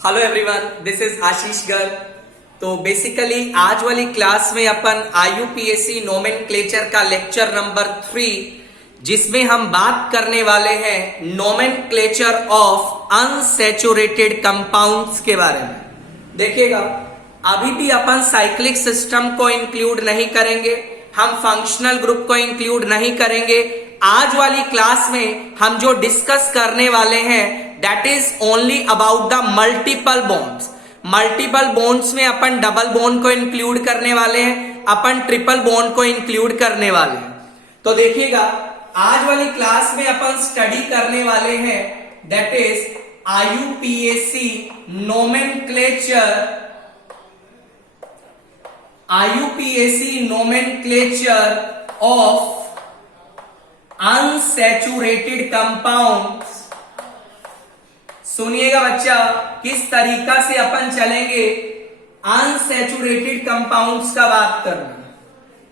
Hello everyone, this is आशीष गर्ग। तो basically आज वाली क्लास में अपन IUPAC नोमेनक्लेचर का लेक्चर नंबर 3 जिसमें हम बात करने वाले हैं नोमेनक्लेचर ऑफ अनसैचुरेटेड कंपाउंड्स के बारे में। देखिएगा, अभी भी अपन साइक्लिक सिस्टम को इंक्लूड नहीं करेंगे, हम फंक्शनल ग्रुप को इंक्लूड नहीं करेंगे। आज वाली क्लास में हम जो डिस्कस करने वाले हैं that is only about the multiple bonds. Multiple bonds में अपन डबल बॉन्ड को इंक्लूड करने वाले हैं, अपन ट्रिपल बॉन्ड को इंक्लूड करने वाले हैं। तो देखिएगा, आज वाली क्लास में अपन स्टडी करने वाले हैं that is IUPAC nomenclature of unsaturated compounds। सुनिएगा बच्चा, किस तरीका से अपन चलेंगे अनसैचुरेटेड कंपाउंड्स का बात करना।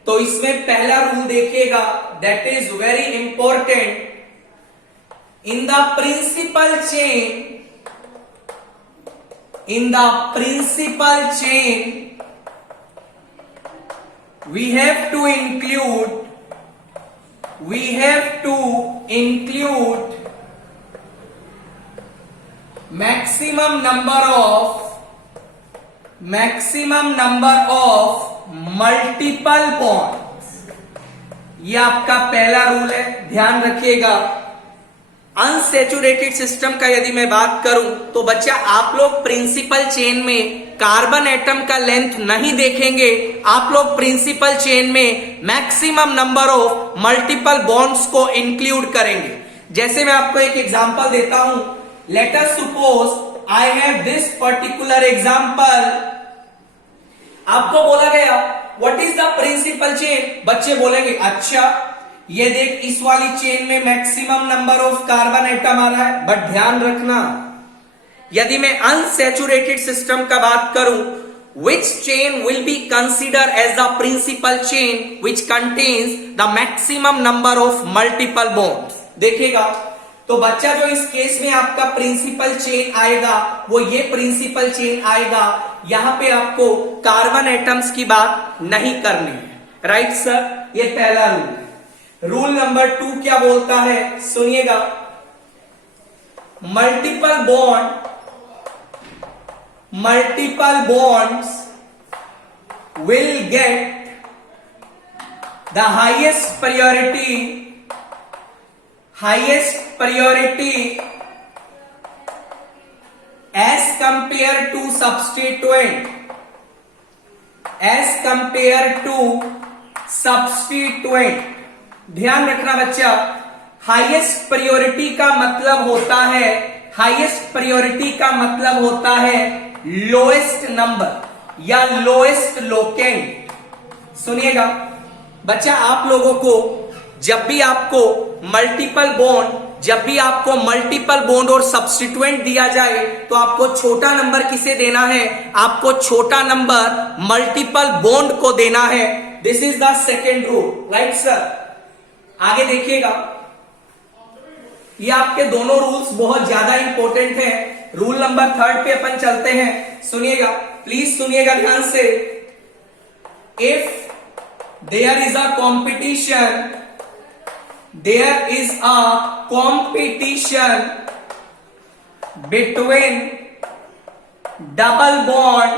तो इसमें पहला रूल देखिएगा, that is very important. In the principal chain we have to include maximum number of multiple bonds। ये आपका पहला रूल है, ध्यान रखिएगा। अनसैचुरेटेड सिस्टम का यदि मैं बात करूं तो बच्चा आप लोग प्रिंसिपल चेन में कार्बन एटम का लेंथ नहीं देखेंगे, आप लोग प्रिंसिपल चेन में maximum number of multiple bonds को इंक्लूड करेंगे। जैसे मैं आपको एक एग्जांपल देता हूं, let us suppose I have this particular example. आपको बोला गया what is the principal chain, बच्चे बोलेंगे अच्छा ये देख इस वाली चेन में maximum number of carbon atom आ रहा है। बट ध्यान रखना, यदि मैं अनसैचुरेटेड सिस्टम का बात करूं, which chain will be considered as the principal chain which contains the maximum number of multiple bonds। देखिएगा, तो बच्चा जो इस केस में आपका प्रिंसिपल चेन आएगा वो ये प्रिंसिपल चेन आएगा। यहां पे आपको कार्बन एटम्स की बात नहीं करनी है, राइट सर। ये पहला रूल है। रूल नंबर 2 क्या बोलता है, सुनिएगा। Multiple bonds will get the highest priority as compared to substituent। ध्यान रखना बच्चा, हाईएस्ट प्रायोरिटी का मतलब होता है लोएस्ट नंबर या लोएस्ट लोकेंट। सुनिएगा बच्चा, आप लोगों को जब भी आपको मल्टीपल बॉन्ड और सब्स्टिट्यूएंट दिया जाए तो आपको छोटा नंबर किसे देना है, आपको छोटा नंबर मल्टीपल बॉन्ड को देना है। This is the second rule, right sir. आगे देखिएगा, ये आपके दोनों रूल्स बहुत ज्यादा इंपॉर्टेंट हैं। रूल नंबर 3 पे अपन चलते हैं। सुनिएगा, प्लीज सुनिएगा ध्यान से। If there is a competition between double bond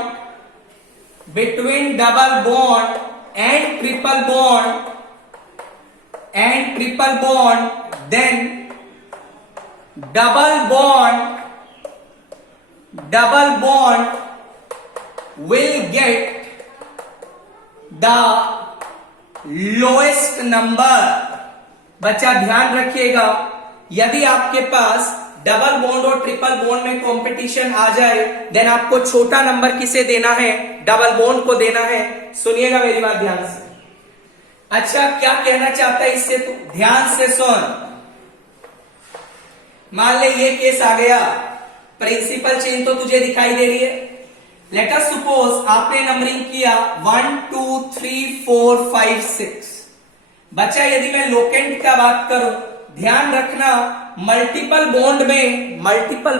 and triple bond, then double bond will get the lowest number। बच्चा ध्यान रखिएगा, यदि आपके पास डबल बॉन्ड और ट्रिपल बॉन्ड में कंपटीशन आ जाए देन आपको छोटा नंबर किसे देना है, डबल बॉन्ड को देना है। सुनिएगा मेरी बात ध्यान से। अच्छा, क्या कहना चाहता है इससे, तो ध्यान से सुन। मान ले ये केस आ गया, प्रिंसिपल चेन तो तुझे दिखाई दे रही है। लेट अस सपोज आपने नंबरिंग किया 1 2 3 4 5 6। बच्चा यदि मैं लोकेंट का बात करूं, ध्यान रखना मल्टीपल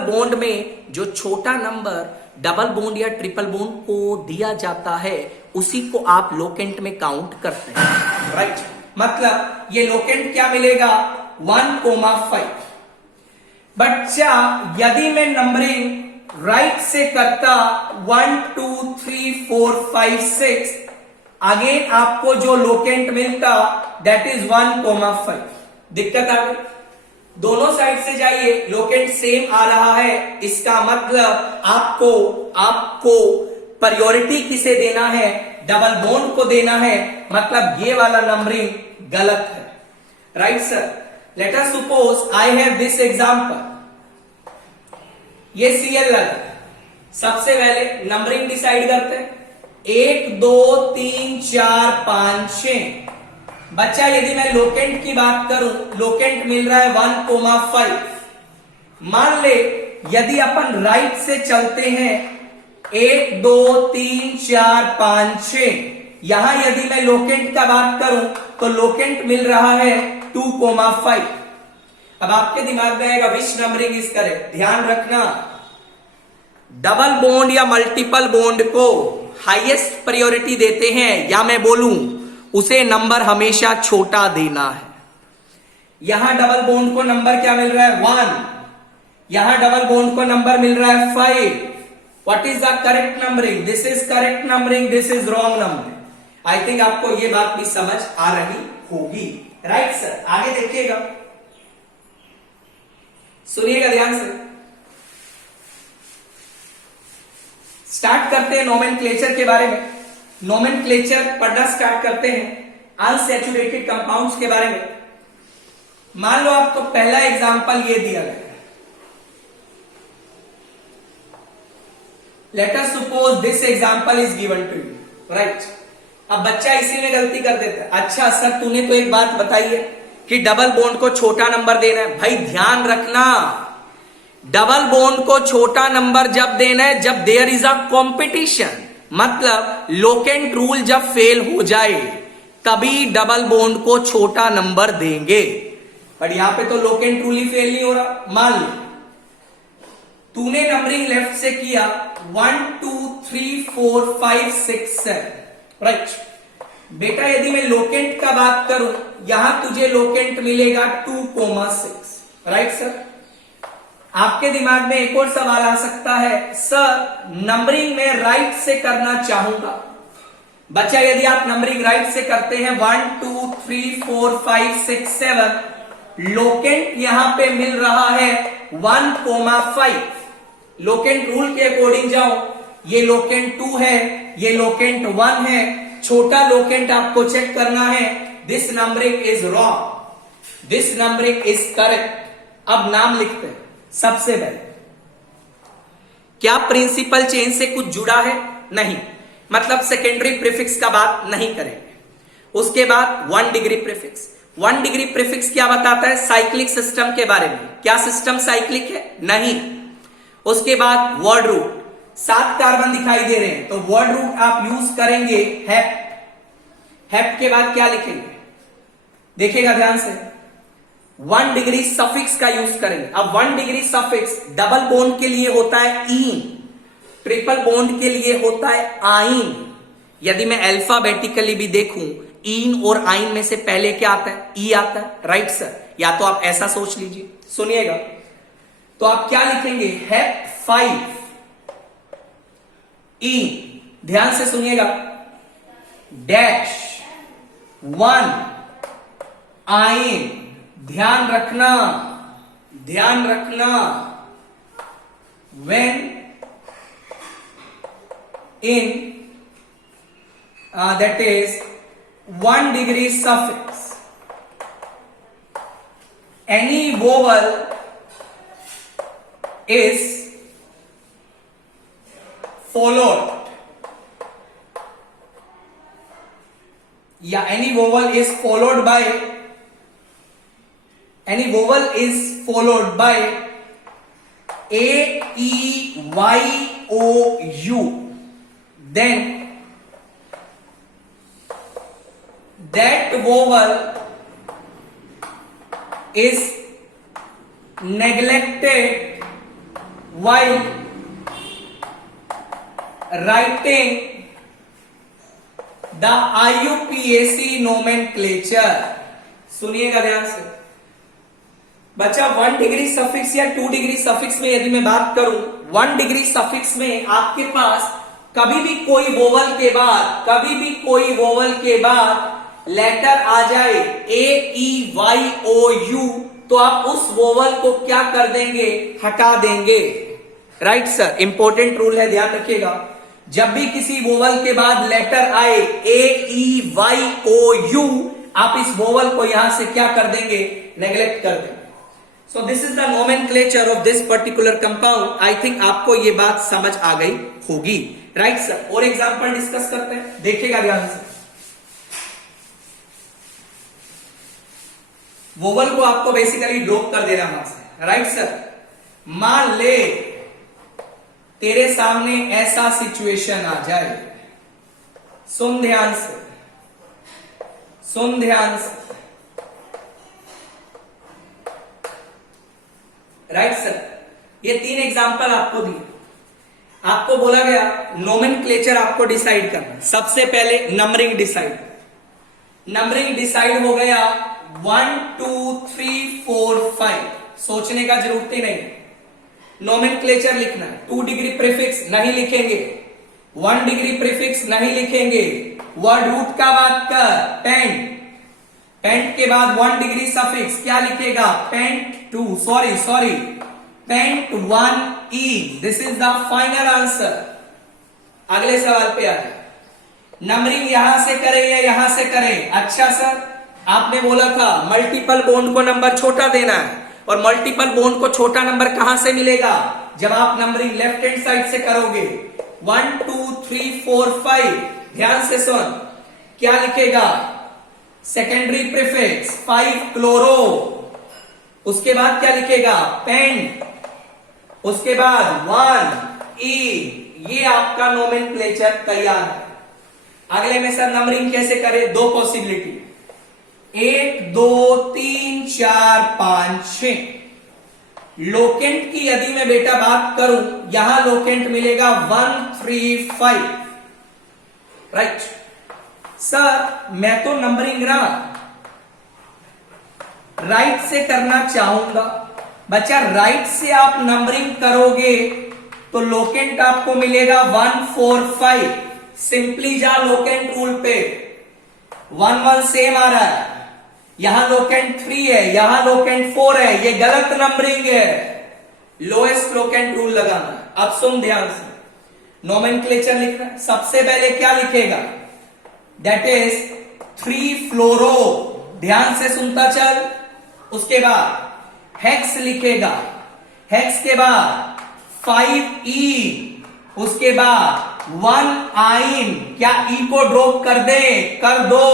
बॉन्ड में जो छोटा नंबर डबल बॉन्ड या ट्रिपल बॉन्ड को दिया जाता है उसी को आप लोकेंट में काउंट करते हैं, राइट। मतलब ये लोकेंट क्या मिलेगा 1,5। बच्चा यदि मैं नंबरिंग राइट से करता 1 2 3 4 5 6, अगेन आपको जो लोकेंट मिलता दैट इज 1,5। दिक्कत आ गई, दोनों साइड से जाइए, लोकेंट सेम आ रहा है, इसका मतलब आपको प्रायोरिटी किसे देना है, डबल बॉन्ड को देना है, मतलब ये वाला नंबरिंग गलत है, right sir. Late us suppose I have this example, ये Cl लगा, सबसे पहले नंबरिंग डिसाइड करते हैं 1 2 3 4 5 6। बच्चा यदि मैं लोकेंट की बात करूं, लोकेंट मिल रहा है 1,5। मान ले यदि अपन राइट से चलते हैं 1 2 3 4 5 6, यहां यदि मैं लोकेंट का बात करूं तो लोकेंट मिल रहा है 2,5। अब आपके दिमाग में आएगा विच नंबरिंग इज करेक्ट। ध्यान रखना, डबल बॉन्ड या मल्टीपल बॉन्ड को हाईएस्ट प्रायोरिटी देते हैं, या मैं बोलूं उसे नंबर हमेशा छोटा देना है। यहां डबल बॉन्ड को नंबर क्या मिल रहा है 1, यहां डबल बॉन्ड को नंबर मिल रहा है 5। What is the correct numbering? This is correct numbering, this is wrong numbering. I think आपको ये बात भी समझ आ रही होगी, राइट सर। आगे देखिएगा, सुनिएगा ध्यान से। स्टार्ट करते हैं नोमेनक्लेचर के बारे में। नोमेनक्लेचर पढ़ना स्टार्ट करते हैं अनसैचुरेटेड कंपाउंड्स के बारे में। मान लो आपको पहला एग्जांपल ये दिया गया, let us suppose this example is given to you, right. अब बच्चा इसी में गलती कर देता है, अच्छा सर तूने तो एक बात बताई है कि डबल बॉन्ड को छोटा नंबर देना है। भाई ध्यान रखना, डबल बॉन्ड को छोटा नंबर जब देना है जब देयर इज अ कॉम्पिटिशन, मतलब लोकेंट रूल जब फेल हो जाए तभी डबल बॉन्ड को छोटा नंबर देंगे। पर यहां पे तो लोकेंट रूल ही फेल नहीं हो रहा। मान लो तूने नंबरिंग लेफ्ट से किया 1 2 3 4 5 6 7, राइट। बेटा यदि मैं लोकेंट का बात करूं, यहां तुझे लोकेंट मिलेगा 2,6, राइट सर। आपके दिमाग में एक और सवाल आ सकता है, सर नंबरिंग में राइट से करना चाहूंगा। बच्चा यदि आप नंबरिंग राइट से करते हैं 1 2 3 4 5 6 7, लोकेंट यहां पे मिल रहा है 1,5। लोकेंट रूल के अकॉर्डिंग जाओ, ये लोकेंट 2 है, ये लोकेंट 1 है, छोटा लोकेंट आपको चेक करना है। This numbering is wrong, this numbering is correct. अब नाम लिखते हैं। सबसे पहले क्या प्रिंसिपल चेन से कुछ जुड़ा है? नहीं, मतलब सेकेंडरी प्रीफिक्स का बात नहीं करेंगे। उसके बाद 1 डिग्री प्रीफिक्स। 1 डिग्री प्रीफिक्स क्या बताता है? साइक्लिक सिस्टम के बारे में। क्या सिस्टम साइक्लिक है? नहीं। उसके बाद वर्ड रूट, 7 कार्बन दिखाई दे रहे हैं तो वर्ड रूट आप यूज करेंगे हेप्ट। हेप्ट के बाद क्या लिखेंगे? देखिएगा ध्यान से, 1 डिग्री सफिक्स का यूज करेंगे। अब 1 डिग्री सफिक्स डबल बॉन्ड के लिए होता है ईन, ट्रिपल बॉन्ड के लिए होता है आइन। यदि मैं अल्फाबेटिकली भी देखूं, ईन और आइन में से पहले क्या आता है? ई आता है, राइट सर। या तो आप ऐसा सोच लीजिए, सुनिएगा। तो आप क्या लिखेंगे? हेप 5 ईन, ध्यान से सुनिएगा, डैश 1 आइन। ध्यान रखना, ध्यान रखना, when in that is 1 degree suffix, any vowel is followed, या any vowel is followed by, any vowel is followed by A, E, Y, O, U, then that vowel is neglected while writing the IUPAC nomenclature। सुनिएगा ध्यान से बच्चा, 1 degree suffix या 2 degree suffix में यदि मैं बात करूं, 1 डिग्री सफिक्स में आपके पास कभी भी कोई वोवल के बाद लेटर आ जाए AEYOU, तो आप उस वोवल को क्या कर देंगे, हटा देंगे। राइट सर, इंपॉर्टेंट रूल है, ध्यान रखिएगा। जब भी किसी वोवल के बाद लेटर आए AEYOU, आप इस वोवल को यहां से क्या कर देंगे, नेग्लेक्ट कर देंगे। So this is the nomenclature of this particular compound. I think आपको ये बात समझ आ गई होगी। राइट सर, और एग्जांपल डिस्कस करते हैं, देखिएगा ध्यान से। वोवल को आपको बेसिकली ड्रॉप कर देना वहां से। राइट सर, मान ले तेरे सामने ऐसा सिचुएशन आ जाए, सुन ध्यान से, सुन ध्यान से। राइट सर, ये 3 एग्जांपल आपको दिए, आपको बोला गया नोमेनक्लेचर आपको डिसाइड करना। सबसे पहले नंबरिंग डिसाइड, नंबरिंग डिसाइड हो गया 1 2 3 4 5, सोचने का जरूरत ही नहीं। नोमेनक्लेचर लिखना, 2 डिग्री प्रीफिक्स नहीं लिखेंगे, 1 डिग्री प्रीफिक्स नहीं लिखेंगे, वर्ड रूट का बात कर, पेंट, पेंट के बाद 1 डिग्री सफिक्स क्या लिखेगा, pent 2, sorry pent 1E। This is the final answer. अगले सवाल पे आ जाए, नंबरिंग यहां से करें या यहां से करें। अच्छा सर, आपने बोला था मल्टीपल बॉन्ड को नंबर छोटा देना है, और मल्टीपल बॉन्ड को छोटा नंबर कहां से मिलेगा, जब आप नंबरिंग लेफ्ट हैंड साइड से करोगे। 1 2 3 4 5, ध्यान से सुन, क्या लिखेगा, सेकेंडरी प्रीफिक्स 5 क्लोरो, उसके बाद क्या लिखेगा, पेंट, उसके बाद 1E। ये आपका नोमेनक्लेचर तैयार है। अगले में सर नंबरिंग कैसे करें, 2 पॉसिबिलिटी, 1 2 3 4 5 6। लोकेंट की यदि मैं बेटा बात करूं, यहां लोकेंट मिलेगा 1 3 5। राइट सर, मैं तो नंबरिंग राइट से करना चाहूंगा। बच्चा, राइट से आप नंबरिंग करोगे तो लोकेंट आपको मिलेगा 1 4 5। सिंपली जा लोकेंट रूल पे, 1 1 सेम आ रहा है, यहां लोकेंट 3 है, यहां लोकेंट 4 है, ये गलत नंबरिंग है, लोएस्ट लोकेंट रूल लगाना। अब सुन ध्यान से, नोमेनक्लेचर लिखना है। सबसे पहले क्या लिखेगा, दैट इज 3 फ्लोरो, ध्यान से सुनता चल। उसके बाद हेक्स लिखेगा, हेक्स के बाद 5E, उसके बाद 1 आइन। क्या E को ड्रॉप कर दे, कर दो,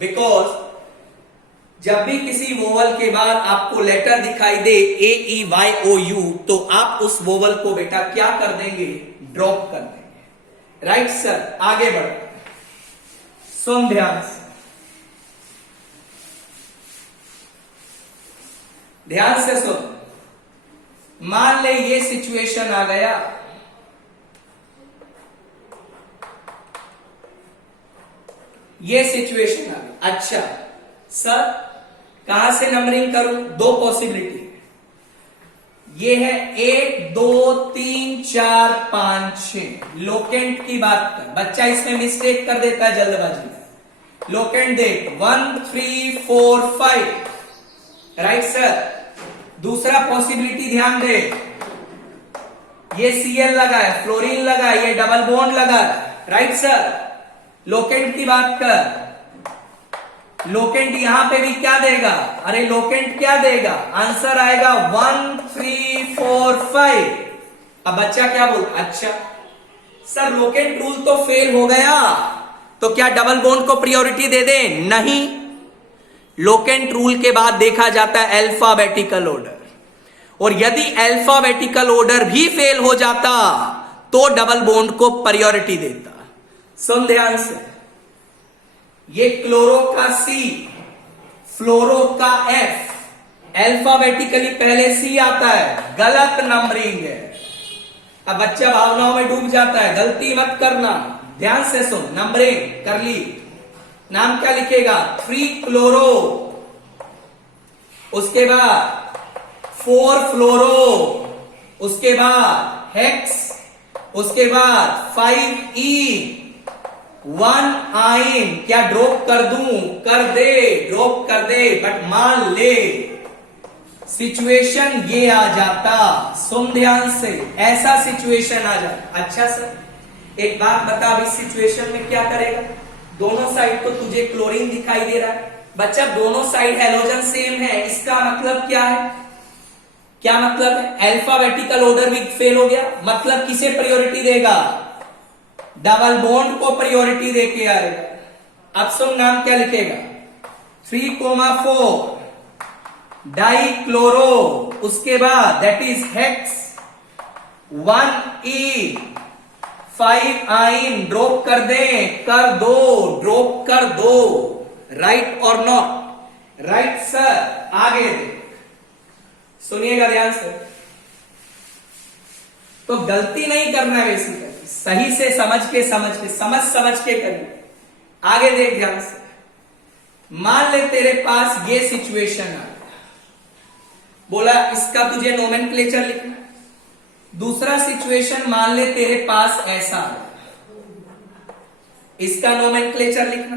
बिकॉज जब भी किसी वोवल के बाद आपको लेटर दिखाई दे AEYOU, तो आप उस वोवल को बेटा क्या कर देंगे, ड्रॉप कर देंगे। राइट सर, आगे बढ़ो, सुन ध्यान से, ध्यान से सुन। मान ले ये सिचुएशन आ गया, ये सिचुएशन आ गई। अच्छा सर, कहां से नंबरिंग करूं, 2 पॉसिबिलिटी, ये है 1 2 3 4 5 6। लोकेंट की बात कर, बच्चा इसमें मिस्टेक कर देता है जल्दबाजी में। लोकेंट देख, 1 3 4 5। राइट सर, दूसरा पॉसिबिलिटी ध्यान दे, ये Cl लगा है, फ्लोरीन लगा है, ये डबल बॉन्ड लगा है। राइट सर, लोकेंट की बात कर, लोकेंट यहां पे भी क्या देगा, अरे लोकेंट क्या देगा, आंसर आएगा 1 3 4 5। अब बच्चा क्या बोलता, अच्छा सर लोकेंट रूल तो फेल हो गया, तो क्या डबल बॉन्ड को प्रायोरिटी दे दे, नहीं। लोकेंट रूल के बाद देखा जाता है अल्फाबेटिकल ऑर्डर, और यदि अल्फाबेटिकल ऑर्डर भी फेल हो जाता तो डबल बॉन्ड को प्रायोरिटी देता। सुन ध्यान से, ये क्लोरो का C, फ्लोरो का F, अल्फाबेटिकली पहले सी आता है, गलत नंबरिंग है। अब बच्चा भावनाओं में डूब जाता है, गलती मत करना, ध्यान से सुन। नंबरिंग कर ली, नाम क्या लिखेगा? 3 क्लोरो, उसके बाद 4 फ्लोरो, उसके बाद हेक्स, उसके बाद 5 1 आइन। क्या ड्रॉप कर दूं? कर दे, ड्रॉप कर दे, बट मान ले सिचुएशन ये आ जाता, सुन ध्यान से, ऐसा सिचुएशन आ जाता। अच्छा सर एक बात बता, अब इस सिचुएशन में क्या करेगा? दोनों साइड तो तुझे क्लोरीन दिखाई दे रहा है बच्चा, दोनों साइड हैलोजन सेम है, इसका मतलब क्या है? क्या मतलब है? अल्फाबेटिकल ऑर्डर भी फेल हो गया, मतलब किसे प्रायोरिटी देगा? डबल बॉन्ड को प्रायोरिटी देके आएगा। अब सुन, नाम क्या लिखेगा? 3,4 डाई क्लोरो, उसके बाद दैट इज हेक्स 1E 5 आइन। ड्रॉप कर दे, कर दो, ड्रॉप कर दो, राइट और नॉट? Right sir. आगे सुनिएगा ध्यान से, तो गलती नहीं करना है बेसिकली, सही से समझ के समझ के करिए। आगे देख ध्यान से, मान ले तेरे पास ये सिचुएशन आ, बोला इसका तुझे नोमेनक्लेचर लिखना। दूसरा सिचुएशन मान ले तेरे पास ऐसा है, इसका नोमेनक्लेचर लिखना।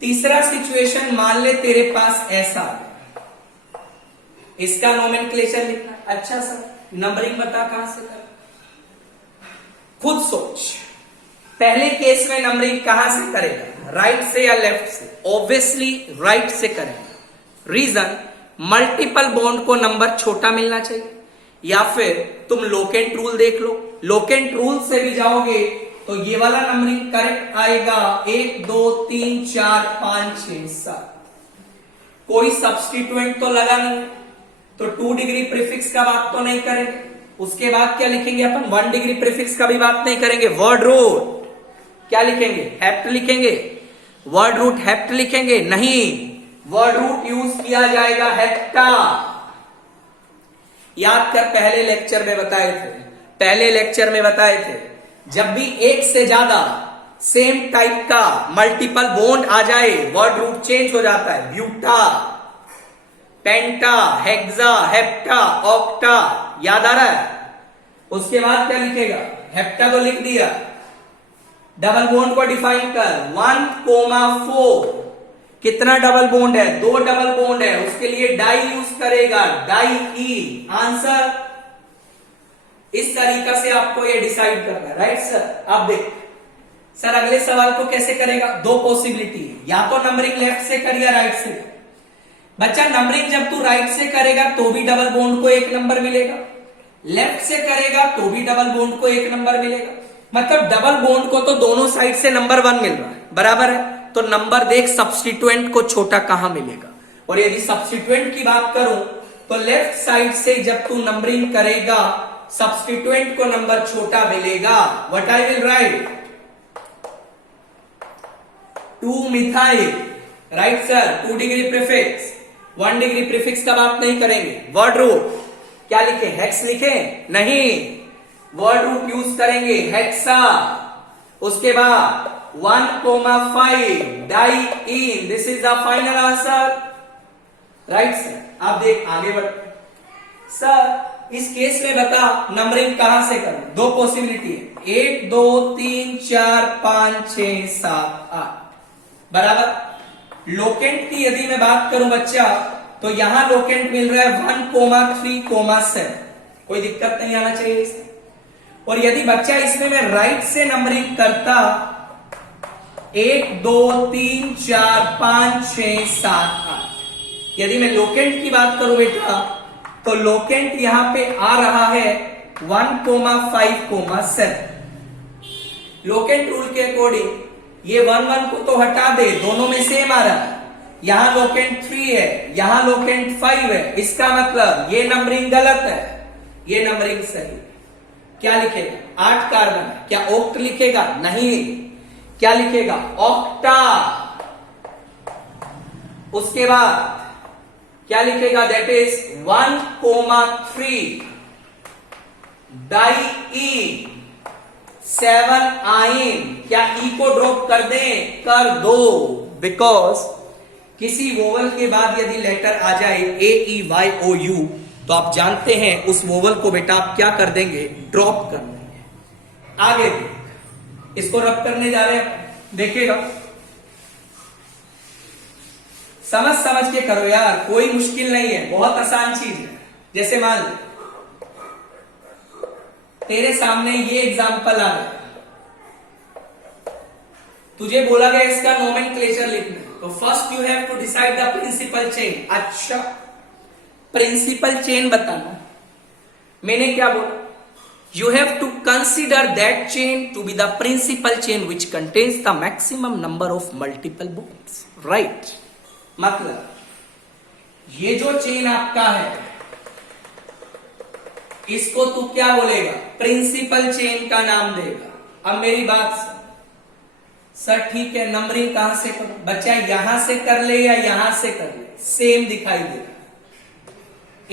तीसरा सिचुएशन मान ले तेरे पास ऐसा है, इसका नोमेनक्लेचर लिखना। अच्छा सर नंबरिंग बता कहां से कर? खुद सोच, पहले केस में नंबरिंग कहां से करेगा? राइट से या लेफ्ट से? ऑब्वियसली राइट से करेगा। रीजन, मल्टीपल बॉन्ड को नंबर छोटा मिलना चाहिए, या फिर तुम लोकेंट रूल देख लो, लोकेंट रूल से भी जाओगे तो ये वाला नंबरिंग करेक्ट आएगा। 1 2 3 4 5 6 7, कोई सब्स्टिट्यूएंट तो लगा नहीं, तो 2 डिग्री प्रीफिक्स का बात तो नहीं करेंगे। उसके बाद क्या लिखेंगे अपन? 1 डिग्री प्रीफिक्स का भी बात नहीं करेंगे। वर्ड रूट क्या लिखेंगे? हेप्ट लिखेंगे। वर्ड रूट हेप्ट लिखेंगे? नहीं, वर्ड रूट यूज किया जाएगा हेप्टा। याद कर, पहले लेक्चर में बताए थे, जब भी एक से ज्यादा सेम टाइप का मल्टीपल बॉन्ड आ जाए वर्ड रूट चेंज हो जाता है। ब्यूटा, पेंटा, हेक्सा, हेप्टा, ऑक्टा, याद आ रहा है? उसके बाद क्या लिखेगा? हेप्टा तो लिख दिया। डबल बॉन्ड को डिफाइन कर, 1,4 कितना डबल बॉन्ड है? 2 डबल बॉन्ड है, उसके लिए डाई यूज करेगा, डाई ई। आंसर इस तरीका से आपको ये डिसाइड करना है, राइट सर? अब देख सर, अगले सवाल को कैसे करेगा? 2 पॉसिबिलिटी है, या तो नंबरिंग लेफ्ट से कर या राइट से। बच्चा नंबरिंग जब तू राइट से करेगा तो भी डबल बॉन्ड को 1 नंबर मिलेगा, लेफ्ट से करेगा तो भी डबल बॉन्ड को 1 नंबर मिलेगा। मतलब डबल बॉन्ड को तो दोनों साइड से नंबर 1 मिल रहा है, बराबर है? तो नंबर देख सब्स्टिट्यूएंट को छोटा कहां मिलेगा। और यदि सब्स्टिट्यूएंट की बात करूं तो लेफ्ट साइड से जब तू नंबरिंग करेगा सब्स्टिट्यूएंट को नंबर छोटा मिलेगा। What I will write? 2 methyl, right sir? 2 degree prefix, 1 degree prefix का बात नहीं करेंगे। वर्ड रूट क्या लिखे? हेक्स लिखे? नहीं, वर्ड रूट यूज करेंगे हेक्सा। उसके बाद 1,5 diene, this is the final answer, right sir? आप देख आगे बढ़। सर इस केस में बता नंबरिंग कहां से करें? 2 पॉसिबिलिटी है, 1 2 3 4 5 6 7 8, बराबर? लोकेंट की यदि मैं बात करूं बच्चा, तो यहां लोकेंट मिल रहा है 1,3,7, कोई दिक्कत नहीं आना चाहिए इसमें। और यदि बच्चा इसमें मैं राइट से नंबरिंग करता 1 2 3 4 5 6 7 8, यदि मैं लोकेंट की बात करूं बेटा तो लोकेंट यहां पे आ रहा है 1,5,7। लोकेंट रूल के अकॉर्डिंग ये 1 1 को तो हटा दे, दोनों में सेम आ रहा है। यहां लोकेंट 3 है, यहां लोकेंट 5 है, इसका मतलब ये नंबरिंग गलत है, ये नंबरिंग सही। क्या लिखेगा? 8 कार्बन है, क्या ऑक्ट लिखेगा? नहीं, क्या लिखेगा? ऑक्टा। उसके बाद क्या लिखेगा? दैट इज 1,3 डाई 7 आइन। क्या ई को ड्रॉप कर दें? कर दो, बिकॉज किसी वोवल के बाद यदि लेटर आ जाए AEYOU तो आप जानते हैं उस वोवल को बेटा आप क्या कर देंगे? ड्रॉप कर देंगे। आगे इसको रब करने जा रहे हैं, देखिएगा, समझ के करो यार, कोई मुश्किल नहीं है, बहुत आसान चीज है। जैसे मान लो तेरे सामने ये एग्जांपल आ रहा है, तुझे बोला गया इसका नोमेनक्लेचर लिखना, तो first you have to decide the principal chain. अच्छा, प्रिंसिपल चेन बताना, मैंने क्या बोला? You have to consider that chain to be the principal chain which contains the maximum number of multiple bonds, right? मतलब ये जो चेन आपका है इसको तू क्या बोलेगा? प्रिंसिपल चेन का नाम देगा। अब मेरी बात सुन सर, ठीक है, नंबरिंग कहां से करो? बच्चा यहां से कर ले या यहां से कर ले, सेम दिखाई देगा।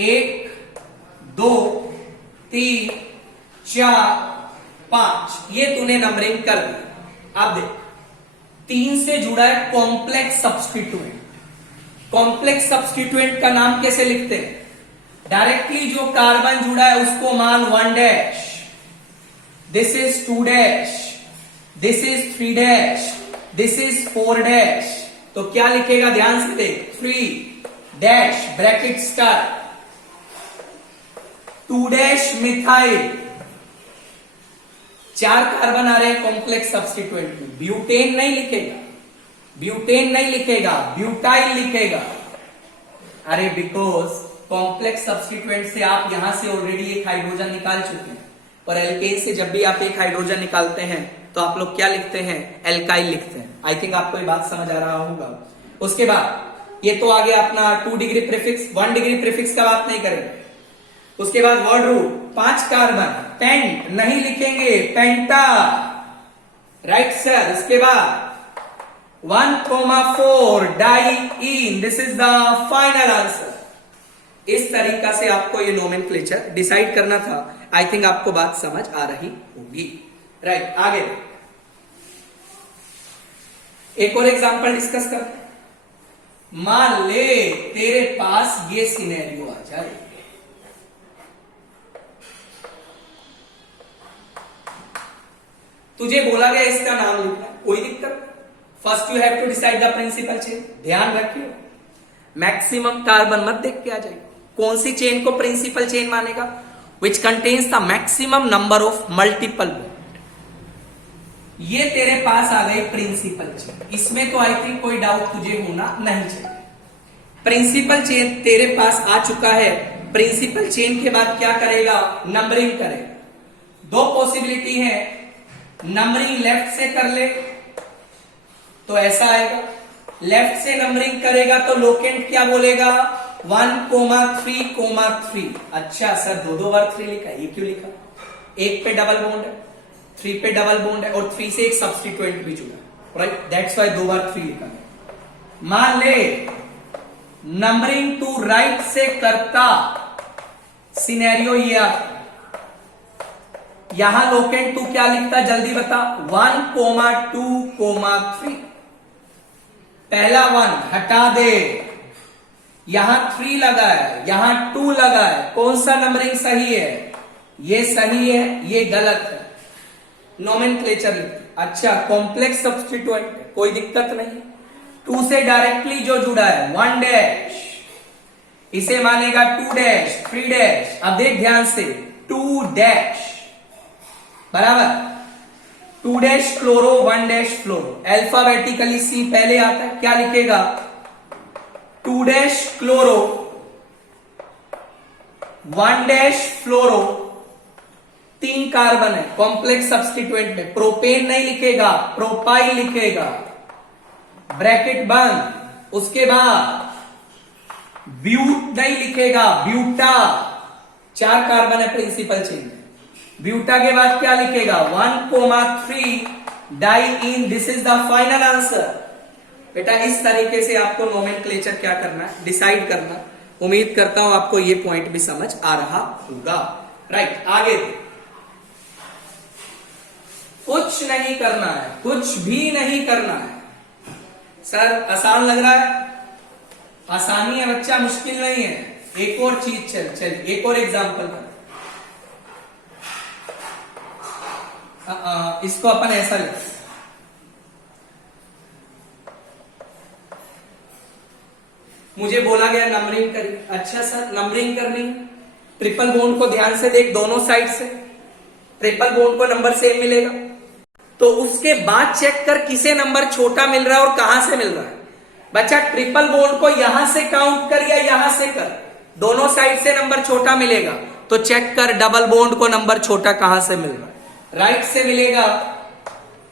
1 2 3 4 5, ये तूने नंबरिंग कर दी। अब देख, 3 से जुड़ा है कॉम्प्लेक्स सब्स्टिट्यूएंट। कॉम्प्लेक्स सब्स्टिट्यूएंट का नाम कैसे लिखते हैं? डायरेक्टली जो कार्बन जुड़ा है उसको मान 1 dash, this is 2 dash, this is 3 dash, this is 4 dash. तो क्या लिखेगा? ध्यान से देख, 3 dash bracket star 2 dash methyl. 4 carbon आ रहे हैं कॉम्प्लेक्स सब्स्टिट्यूएंट में। ब्यूटेन नहीं लिखेगा, ब्यूटेन नहीं लिखेगा, ब्यूटाइल लिखेगा। अरे बिकॉज कॉम्प्लेक्स सब्स्टिट्यूएंट से आप यहां से ऑलरेडी एक हाइड्रोजन निकाल चुके हैं, और एल्केन से जब भी आप एक हाइड्रोजन निकालते हैं तो आप लोग क्या लिखते हैं? एल्काइल लिखते हैं। आई थिंक आपको ये बात समझ आ रहा होगा। उसके बाद ये तो आ गया अपना 2 डिग्री प्रीफिक्स, 1 डिग्री प्रीफिक्स का बात नहीं करेंगे। उसके बाद वर्ड रूट, 5 कार्बन, पेंट नहीं लिखेंगे, पेंटा, राइट सर। उसके बाद 1,4 diene, this is the final answer. इस तरीका से आपको ये नोमेनक्लेचर डिसाइड करना था। आई थिंक आपको बात समझ आ रही होगी, राइट? आगे एक और एग्जांपल डिस्कस करते हैं। मान ले तेरे पास ये सिनेरियो आ जाए, तुझे बोला गया इसका नाम लिखना, कोई दिक्कत? First you have to decide the principal chain. ध्यान रखियो, मैक्सिमम कार्बन मत देख के आ जाएगा। कौन सी चेन को प्रिंसिपल चेन मानेगा? विच contains the maximum number of multiple bond. ये तेरे पास आ गई प्रिंसिपल चेन, इसमें तो आई थिंक कोई डाउट तुझे होना नहीं चाहिए। प्रिंसिपल चेन तेरे पास आ चुका है। प्रिंसिपल चेन के बाद क्या करेगा? नंबरिंग करेगा। 2 पॉसिबिलिटी है, नंबरिंग लेफ्ट से कर ले तो ऐसा आएगा, लेफ्ट से नंबरिंग करेगा तो लोकेंट क्या बोलेगा? 1,3,3। अच्छा सर, 2 बार 3 लिखा, ये क्यों लिखा? 1 पे डबल बॉन्ड है, 3 पे डबल बॉन्ड है, और 3 से एक सब्स्टिट्यूएंट भी जुड़ा, राइट? दैट्स वाई 2 बार 3 लिखा। मान ले नंबरिंग टू राइट से करता, सिनेरियो ये आता, यहां लोकेंट टू क्या लिखता? जल्दी बता। 1,2,3। पहला 1 हटा दे, यहां 3 लगा है, यहां 2 लगा है, कौन सा नंबरिंग सही है? ये सही है, ये गलत है। नोमेनक्लेचर लिखते। अच्छा, कॉम्प्लेक्स सब्स्टिट्यूएंट, कोई दिक्कत नहीं। 2 से डायरेक्टली जो जुड़ा है 1 डैश, इसे मानेगा 2 डैश, 3 डैश। अब देख ध्यान से, 2 डैश बराबर 2 डैश क्लोरो, 1 डैश फ्लोरो। अल्फाबेटिकली सी पहले आता है, क्या लिखेगा? 2 डैश क्लोरो, 1 डैश फ्लोरो। 3 कार्बन है कॉम्प्लेक्स सब्स्टिट्यूएंट में, प्रोपेन नहीं लिखेगा, प्रोपाइल लिखेगा, ब्रैकेट बंद। उसके बाद ब्यूट नहीं लिखेगा, ब्यूटा। 4 कार्बन है प्रिंसिपल चेन में, ब्यूटा के बाद क्या लिखेगा? 1,3 diene, this is the final answer. बेटा इस तरीके से आपको नोमेनक्लेचर क्या करना है? डिसाइड करना। उम्मीद करता हूं आपको ये पॉइंट भी समझ आ रहा होगा। राइट, आगे कुछ नहीं करना है, कुछ भी नहीं करना है। सर आसान लग रहा है? आसानी है बच्चा, मुश्किल नहीं है। एक और चीज चल एक और एग्जांपल कर। इसको अपन ऐसा ले, मुझे बोला गया नंबरिंग करिए। अच्छा सर नंबरिंग करनी, ट्रिपल बॉन्ड को ध्यान से देख, दोनों साइड से ट्रिपल बॉन्ड को नंबर सेम मिलेगा, तो उसके बाद चेक कर किसे नंबर छोटा मिल रहा है और कहां से मिल रहा है। बच्चा ट्रिपल बॉन्ड को यहां से काउंट कर या यहां से कर, दोनों साइड से नंबर छोटा मिलेगा, तो चेक कर डबल बॉन्ड को नंबर छोटा कहां से मिल रहा है। राइट से मिलेगा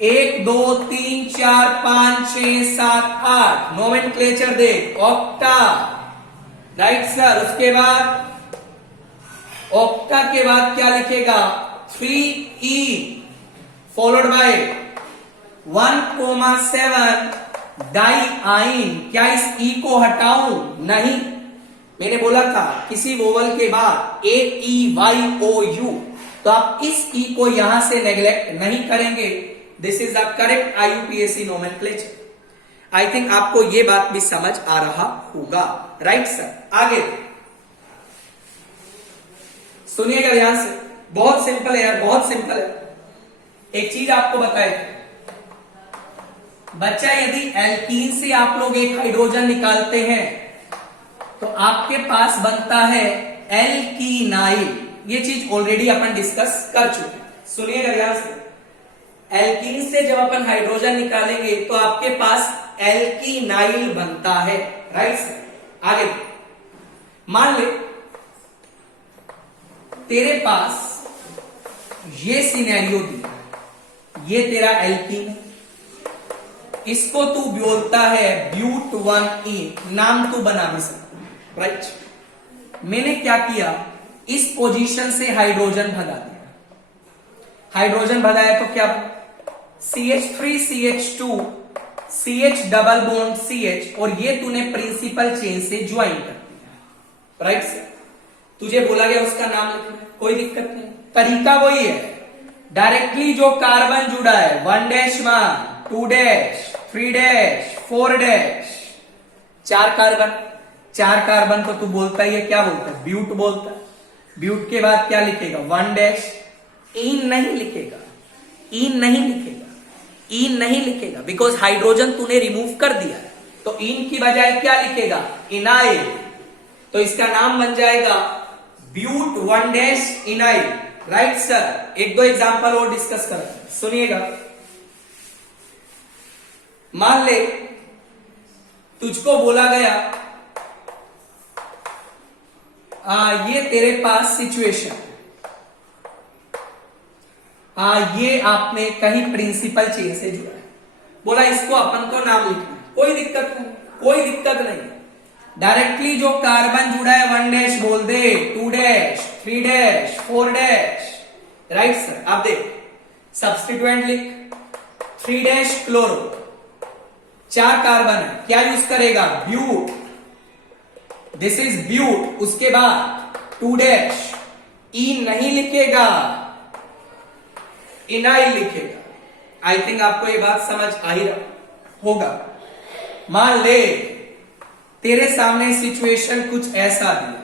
1 2 3 4 5 6 7 8, नोमेनक्लेचर देख, ऑक्टा। राइट सर, उसके बाद ऑक्टा के बाद क्या लिखेगा, 3E फॉलोड बाय 1,7 डाइआइन। क्या इस ई को हटाऊं? नहीं, मैंने बोला था किसी वोवल के बाद AEYOU, तो आप इस ई को यहां से नेग्लेक्ट नहीं करेंगे। This is the correct IUPAC nomenclature. I think आपको ये बात भी समझ आ रहा होगा। राइट सर, आगे सुनिएगा ध्यान से, बहुत सिंपल है यार, बहुत सिंपल है। एक चीज आपको बताए, बच्चा यदि एल्कीन से आप लोग एक हाइड्रोजन निकालते हैं तो आपके पास बनता है एल्कीनाइल। ये चीज ऑलरेडी अपन डिस्कस कर चुके हैं, सुनिएगा ध्यान से। एल्कीन से जब अपन हाइड्रोजन निकालेंगे तो आपके पास एल्कीनाइल बनता है। राइट सर, आगे मान ले तेरे पास ये सिनेरियो दिया, ये तेरा एल्कीन है, इसको तू बोलता है ब्यूट 1E, नाम तू बना भी सकता। राइट, मैंने क्या किया, इस पोजीशन से हाइड्रोजन भगा दिया। हाइड्रोजन भगाया तो क्या, CH3 CH2 CH double bond CH, और ये तूने प्रिंसिपल चेन से ज्वाइन कर दिया। राइट सर, तुझे बोला गया उसका नाम लिखना, कोई दिक्कत नहीं, तरीका वही है। डायरेक्टली जो कार्बन जुड़ा है 1-1 2-3 4, 4 कार्बन को तू बोलता है, ये क्या बोलता है, ब्यूट बोलता है। ब्यूट के बाद क्या लिखेगा, 1 ईन नहीं लिखेगा, ईन नहीं लिखेगा, ईन नहीं लिखेगा, बिकॉज हाइड्रोजन तूने रिमूव कर दिया है। तो ईन की बजाय क्या लिखेगा, इनाइल, तो इसका नाम बन जाएगा ब्यूट 1 इनाइल। राइट सर, एक दो एग्जांपल और डिस्कस करते हैं, सुनिएगा। मान ले तुझको बोला गया ये तेरे पास सिचुएशन, ये आपने कहीं प्रिंसिपल चेन से जुड़ा है, बोला इसको अपन को नाम लिखना है, कोई दिक्कत नहीं, कोई दिक्कत नहीं। डायरेक्टली जो कार्बन जुड़ा है 1 बोल दे, 2 3 4। राइट सर, आप देख सब्स्टिट्यूएंट लिख, 3 क्लोरो, 4 कार्बन है, क्या यूज करेगा, ब्यूट, दिस इज ब्यूट। उसके बाद 2 ई नहीं लिखेगा, इनाइल लिखेगा। आई थिंक आपको ये बात समझ आ ही रहा होगा। मान ले तेरे सामने सिचुएशन कुछ ऐसा दिया,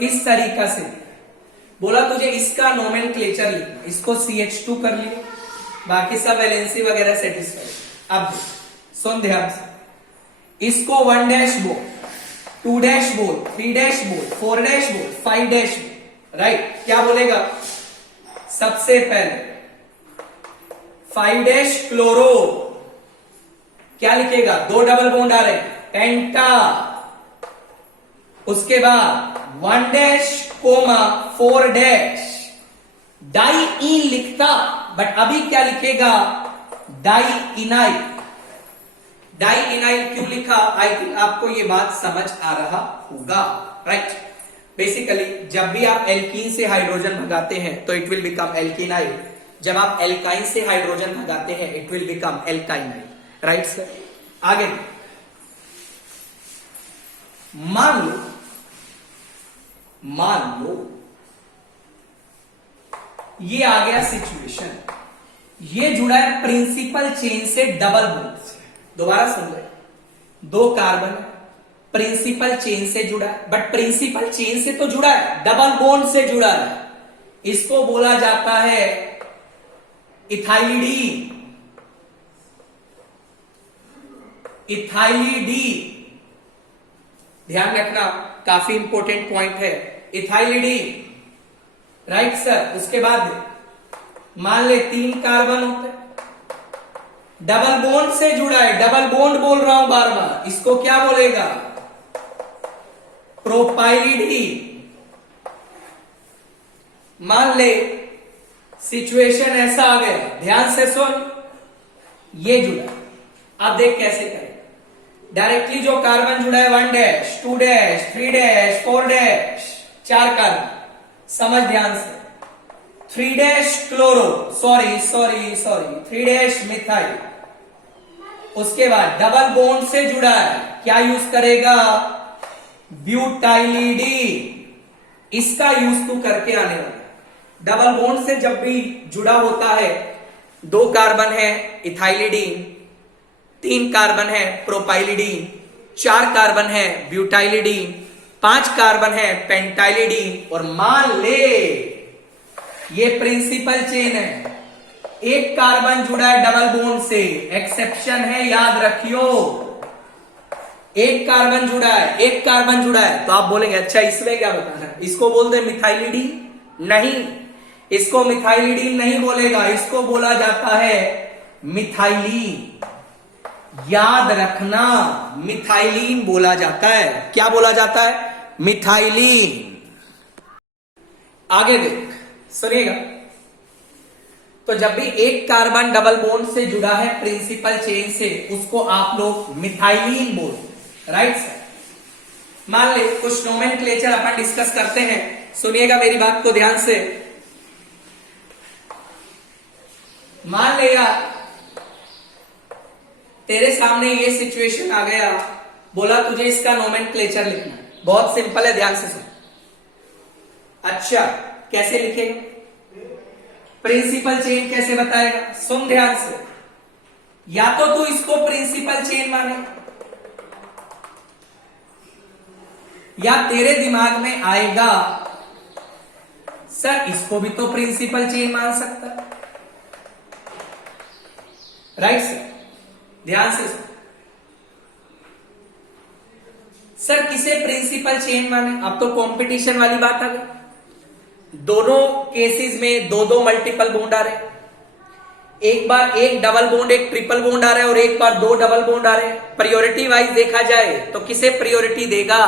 इस तरीका से बोला तुझे इसका नोमेनक्लेचर लिखना, इसको CH2 कर लिया, बाकी सब वैलेंसी वगैरह सेटिस्फाई। अब सुन ध्यान से, इसको 1 बोल, 2 बोल, 3 बोल, 4 बोल, 5 बोल। राइट, क्या बोलेगा, सबसे पहले 5 क्लोरो, क्या लिखेगा, 2 डबल बॉन्ड आ रहे, पेंटा। उसके बाद 1 कोमा 4 डाइईन लिखता, बट अभी क्या लिखेगा, डाइइनाइल। डाइइनाइल क्यों लिखा, आई थिंक आपको ये बात समझ आ रहा होगा। राइट, बेसिकली जब भी आप एल्कीन से हाइड्रोजन भगाते हैं तो इट विल बिकम एल्कीनाइल, जब आप एल्काइन से हाइड्रोजन भगाते हैं it will become alkyne, right sir. आगे मान लो ये आ गया सिचुएशन, ये जुड़ा है प्रिंसिपल चेन से डबल बॉन्ड से। दोबारा सुन रहे, दो कार्बन प्रिंसिपल चेन से जुड़ा है, बट प्रिंसिपल चेन से तो जुड़ा है, डबल बॉन्ड से जुड़ा है। इसको बोला जाता है इथाइलिडीन। इथाइलिडीन, ध्यान रखना, काफी इंपॉर्टेंट पॉइंट है, इथाइलिडीन, राइट सर। उसके बाद मान ले 3 कार्बन होते, डबल बॉन्ड से जुड़ा है, डबल बॉन्ड बोल रहा हूं बार बार, इसको क्या बोलेगा, प्रोपाइलिडीन। मान ले सिचुएशन ऐसा आ गया, ध्यान से सुन, ये जुड़ा, अब देख कैसे करें। डायरेक्टली जो कार्बन जुड़ा है 1 dash 2 dash 3 dash 4 dash, 4 carbon, समझ ध्यान से, 3 dash chloro, sorry 3 dash methyl. उसके बाद डबल बॉन्ड से जुड़ा है, क्या यूज करेगा, ब्यूटाइलिडीन। इसका यूज तू करके आने वाला। डबल बॉन्ड से जब भी जुड़ा होता है, 2 कार्बन है इथाइलिडीन, 3 कार्बन है प्रोपाइलिडीन, 4 कार्बन है ब्यूटाइलिडीन, 5 कार्बन है पेंटाइलिडीन। और मान ले ये प्रिंसिपल चेन है, 1 कार्बन जुड़ा है डबल बॉन्ड से, एक्सेप्शन है याद रखियो, 1 कार्बन जुड़ा है, 1 कार्बन जुड़ा है। तो आप बोलेंगे अच्छा इसमें क्या बताना है, इसको बोल दे मिथाइलिडीन, नहीं, इसको मिथाइलिडीन नहीं बोलेगा, इसको बोला जाता है मिथाइलीन। याद रखना, मिथाइलीन बोला जाता है, क्या बोला जाता है, मिथाइलीन। आगे देख, सुनिएगा, तो जब भी 1 कार्बन डबल बॉन्ड से जुड़ा है प्रिंसिपल चेन से, उसको आप लोग मिथाइलीन बोलते, राइट सर। मान ले कुछ नोमेनक्लेचर अपन डिस्कस करते हैं, सुनिएगा मेरी बात को ध्यान से। मान ले यार तेरे सामने ये सिचुएशन आ गया, बोला तुझे इसका नोमेनक्लेचर लिखना है, बहुत सिंपल है, ध्यान से सुन। अच्छा कैसे लिखेगा, प्रिंसिपल चेन कैसे बताएगा, सुन ध्यान से। या तो तू इसको प्रिंसिपल चेन माने, या तेरे दिमाग में आएगा सर इसको भी तो प्रिंसिपल चेन मान सकता है, राइट सर। ध्यान से सर किसे प्रिंसिपल चेन माने, अब तो कंपटीशन वाली बात आ गई। दोनों केसेस में 2-2 मल्टीपल बॉन्ड आ रहे, एक बार एक डबल बॉन्ड एक ट्रिपल बॉन्ड आ रहा है और एक बार 2 डबल बॉन्ड आ रहे हैं। प्रायोरिटी वाइज देखा जाए तो किसे प्रायोरिटी देगा,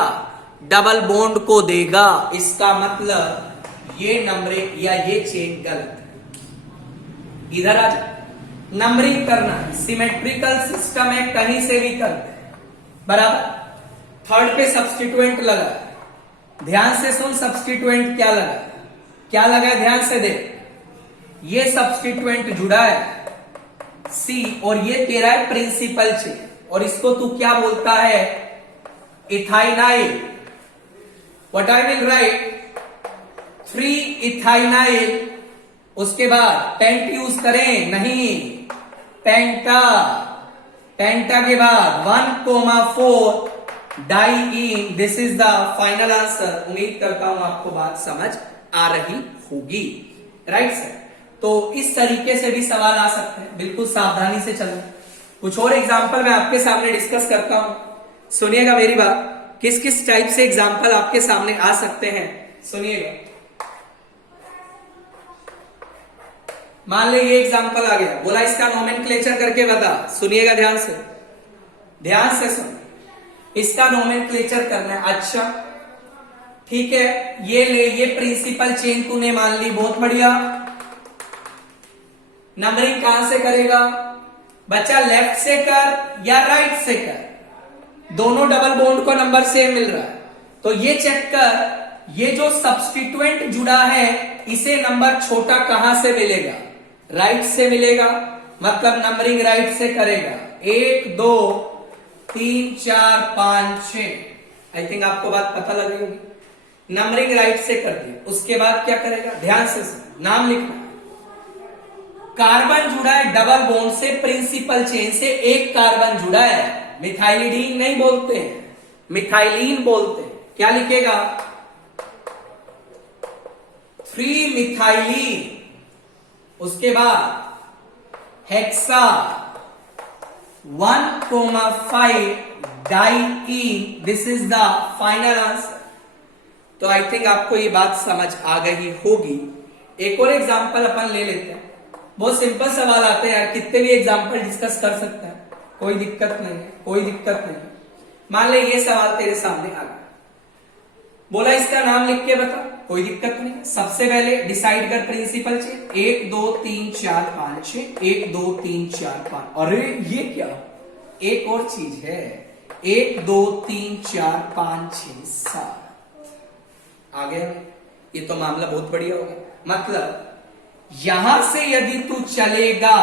डबल बॉन्ड को देगा। इसका मतलब ये नंबरिंग या ये चेन गलत, इधर आ जा, नंबरिंग करना है, सिमेट्रिकल सिस्टम है, कहीं से भी करते हैं, बराबर। थर्ड पे सब्स्टिट्यूएंट लगा, ध्यान से सुन, सब्स्टिट्यूएंट क्या लगा, क्या लगा ध्यान से देख, ये सब्स्टिट्यूएंट जुड़ा है सी और ये तेरा है प्रिंसिपल चेन, और इसको तू क्या बोलता है, इथाइनाइल। What I will write, 3 इथाइनाइल। उसके बाद पेंट यूज करें, नहीं, पेंटा, पेंटा के बाद 1,4 diene. This is the final answer. उम्मीद करता हूं आपको बात समझ आ रही होगी, राइट सर। तो इस तरीके से भी सवाल आ सकते हैं, बिल्कुल सावधानी से चलना। कुछ और एग्जाम्पल मैं आपके सामने डिस्कस करता हूं, सुनिएगा मेरी बात, किस किस टाइप से एग्जाम्पल आपके सामने आ सकते हैं, सुनिएगा। मान ले ये एग्जाम्पल आ गया, बोला इसका नोमेनक्लेचर करके बता, सुनिएगा ध्यान से, ध्यान से सुन, इसका नोमेनक्लेचर करना है। अच्छा ठीक है, ये ले, ये प्रिंसिपल चेन तूने मान ली, बहुत बढ़िया। नंबरिंग कहां से करेगा बच्चा, लेफ्ट से कर या राइट से कर, दोनों डबल बॉन्ड को नंबर सेम मिल रहा है। तो ये चेक कर, ये जो सब्स्टिट्यूएंट जुड़ा है इसे नंबर छोटा कहां से मिलेगा, राइट से मिलेगा, मतलब नंबरिंग राइट से करेगा। 1 2 3 4 5 6। आई थिंक आपको बात पता लग रही होगी। नंबरिंग राइट से कर दिया, उसके बाद क्या करेगा, ध्यान से नाम लिखना। कार्बन जुड़ा है डबल बॉन्ड से, प्रिंसिपल चेन से एक कार्बन जुड़ा है। मिथाइलिडीन नहीं बोलते हैं, मिथाइलिन बोलते हैं। क्या लिखेगा, 3 मिथाइलिन। उसके बाद hexa 1,5 diene. This is the final answer. तो आई थिंक आपको ये बात समझ आ गई होगी। एक और एग्जांपल अपन ले लेते हैं। बहुत सिंपल सवाल आते हैं, कितने भी एग्जांपल डिस्कस कर सकते हैं, कोई दिक्कत नहीं है, कोई दिक्कत नहीं है। मान ले ये सवाल तेरे सामने आ गया, बोला इसका नाम लिख के बता, कोई दिक्कत नहीं। सबसे पहले डिसाइड कर प्रिंसिपल चेन। 1 2 3 4 5 6, 1 2 3 4 5। अरे ये क्या, एक और चीज है, 1 2 3 4 5 6 7 आ गया। ये तो मामला बहुत बढ़िया हो गया। मतलब यहां से यदि तू चलेगा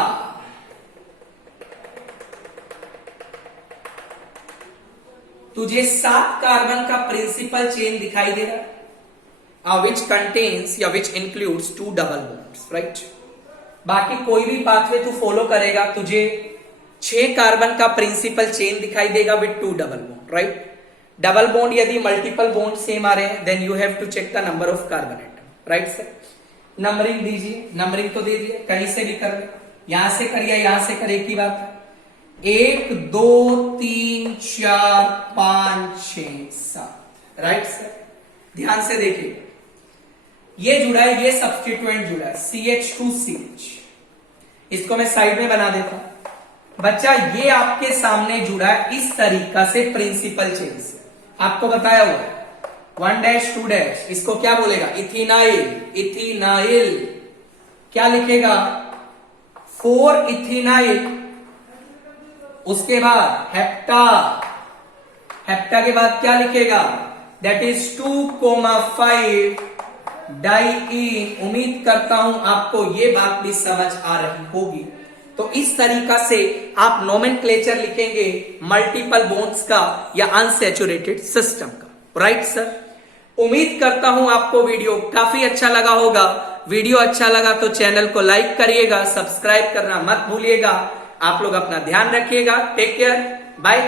तुझे 7 कार्बन का प्रिंसिपल चेन दिखाई दे रहा है, विच कंटेन्स या which includes 2 double bonds, right. बाकी कोई भी पाथवे तू फॉलो करेगा तुझे 6 कार्बन का प्रिंसिपल चेन दिखाई देगा with 2 double bond, right. Double bond यदि मल्टीपल बॉन्ड सेम आ रहे हैं, then you have to check the number of carbon atom, right sir. Numbering दीजिए, नंबरिंग तो दे दिए, कहीं से भी कर ले, यहां से करिए यहां से करे, एक ही बात है। 1 2 3 4 5 6 7, राइट सर। ध्यान से देखिए, ये जुड़ा है, ये सब्स्टिट्यूएंट जुड़ा है CH2CH। इसको मैं साइड में बना देता हूं। बच्चा ये आपके सामने जुड़ा है इस तरीका से प्रिंसिपल चेन से, आपको बताया हुआ है 1 डैश 2 डैश। इसको क्या बोलेगा, इथिनाइल, इथिनाइल। क्या लिखेगा, 4 इथिनाइल। उसके बाद हेप्टा, हेप्टा के बाद क्या लिखेगा, दैट इज 2,5 डाइईन। उम्मीद करता हूं आपको ये बात भी समझ आ रही होगी। तो इस तरीका से आप नोमेनक्लेचर लिखेंगे मल्टीपल बॉन्ड्स का या अनसैचुरेटेड सिस्टम का, राइट सर। उम्मीद करता हूं आपको वीडियो काफी अच्छा लगा होगा। वीडियो अच्छा लगा तो चैनल को लाइक करिएगा, सब्सक्राइब करना मत भूलिएगा। आप लोग अपना ध्यान रखिएगा। Take care, bye.